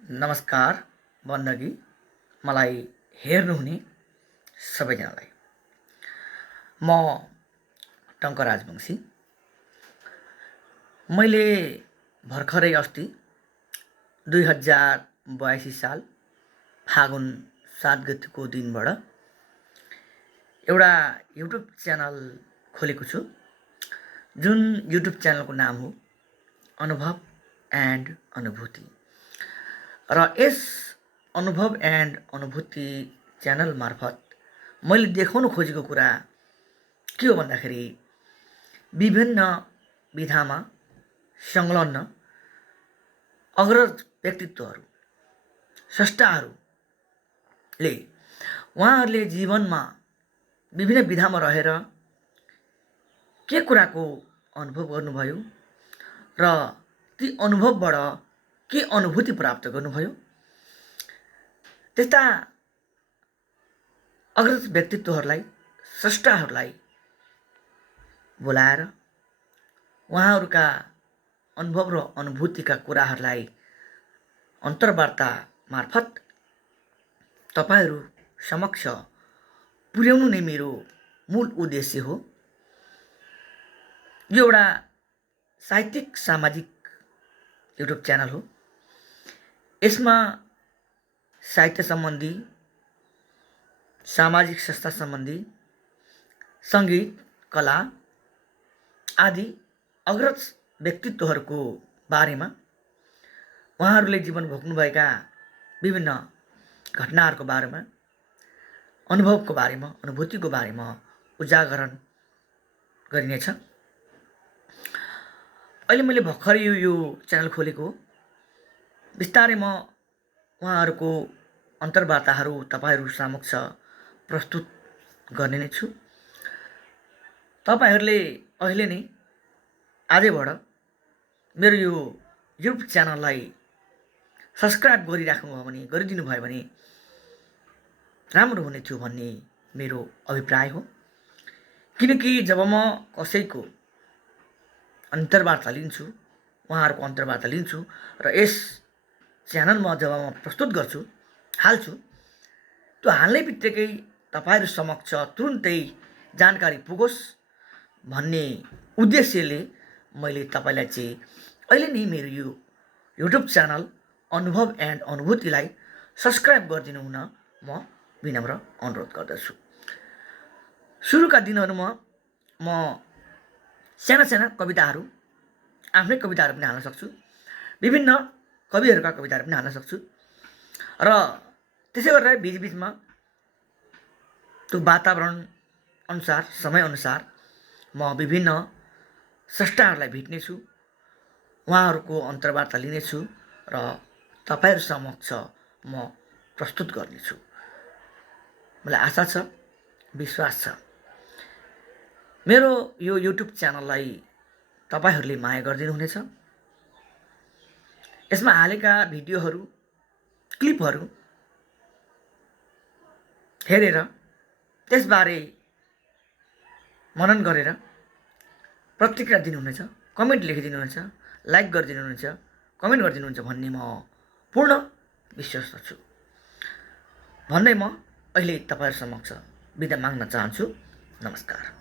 नमस्कार बन्दगी मलाई हेर्नुहुने सबैजनालाई। म टङ्क राजवंशी। मैले भर्खरै अस्ति 2082 साल फागुन 7 गतेको दिनबाट एउटा युट्युब च्यानल खोलेको छु, जुन युट्युब च्यानलको नाम हो अनुभव एन्ड अनुभूति। र यस अनुभव एन्ड अनुभूति च्यानल मार्फत मैले देखाउन खोजेको कुरा के हो भन्दाखेरि विभिन्न विधामा संलग्न अग्रज व्यक्तित्वहरू, स्रष्टाहरूले उहाँहरूले जीवनमा विभिन्न विधामा रहेर के कुराको अनुभव गर्नुभयो र ती अनुभवबाट के अनुभूति प्राप्त गर्नुभयो, त्यस्ता अग्रज व्यक्तित्वहरूलाई, स्रष्टाहरूलाई बोलाएर उहाँहरूका अनुभव र अनुभूतिका कुराहरूलाई अन्तर्वार्ता मार्फत तपाईहरू समक्ष पुर्याउनु नै मेरो मूल उद्देश्य हो। यो एउटा साहित्यिक सामाजिक युट्युब च्यानल हो। यसमा साहित्य सम्बन्धी, सामाजिक संस्था सम्बन्धी, सङ्गीत, कला आदि अग्रज व्यक्तित्वहरूको बारेमा, उहाँहरूले जीवन भोग्नुभएका विभिन्न घटनाहरूको बारेमा, अनुभवको बारेमा, अनुभूतिको बारेमा उजागरण गरिनेछ। अहिले मैले भर्खरै यो च्यानल खोलेको हो। बिस्तारै म उहाँहरूको अन्तर्वार्ताहरू तपाईहरू समक्ष प्रस्तुत गर्ने नै छु। तपाईहरूले अहिले नै आजैबाट मेरो यो युट्युब च्यानललाई सब्सक्राइब गरिराख्नुभयो भने, गरिदिनु भयो भने राम्रो हुने थियो भन्ने मेरो अभिप्राय हो। किनकि जब म कसैको अन्तर्वार्ता लिन्छु, उहाँहरूको अन्तर्वार्ता लिन्छु र यस च्यानलमा जब म प्रस्तुत गर्छु, हाल्छु, त्यो हाल्ने बित्तिकै तपाईहरू समक्ष तुरुन्तै जानकारी पुगोस् भन्ने उद्देश्यले मैले तपाईँलाई चाहिँ अहिले नै मेरो यो युट्युब च्यानल अनुभव एन्ड अनुभूतिलाई सब्सक्राइब गरिदिनु हुन म विनम्र अनुरोध गर्दछु। सुरुका दिनहरूमा म साना कविताहरू, आफ्नै कविताहरू पनि हाल्न सक्छु, विभिन्न कविहरूका कविताहरू पनि हाल्न सक्छु र त्यसै गरेर बिचबिचमा त्यो वातावरण अनुसार, समयअनुसार म विभिन्न स्रष्टाहरूलाई भेट्नेछु, उहाँहरूको अन्तर्वार्ता लिनेछु र तपाईहरू समक्ष म प्रस्तुत गर्नेछु। मलाई आशा छ, विश्वास छ, मेरो यो युट्युब च्यानललाई तपाईहरूले माया गरिदिनु हुनेछ। यसमा हालेका भिडियोहरू, क्लिपहरू हेरेर त्यसबारे मनन गरेर प्रतिक्रिया दिनुहुनेछ, कमेन्ट लेखिदिनुहुनेछ, लाइक गरिदिनुहुनेछ, कमेन्ट गरिदिनुहुन्छ भन्ने म पूर्ण विश्वास छु भन्दै म अहिले तपाईहरु समक्ष बिदा माग्न चाहन्छु। नमस्कार।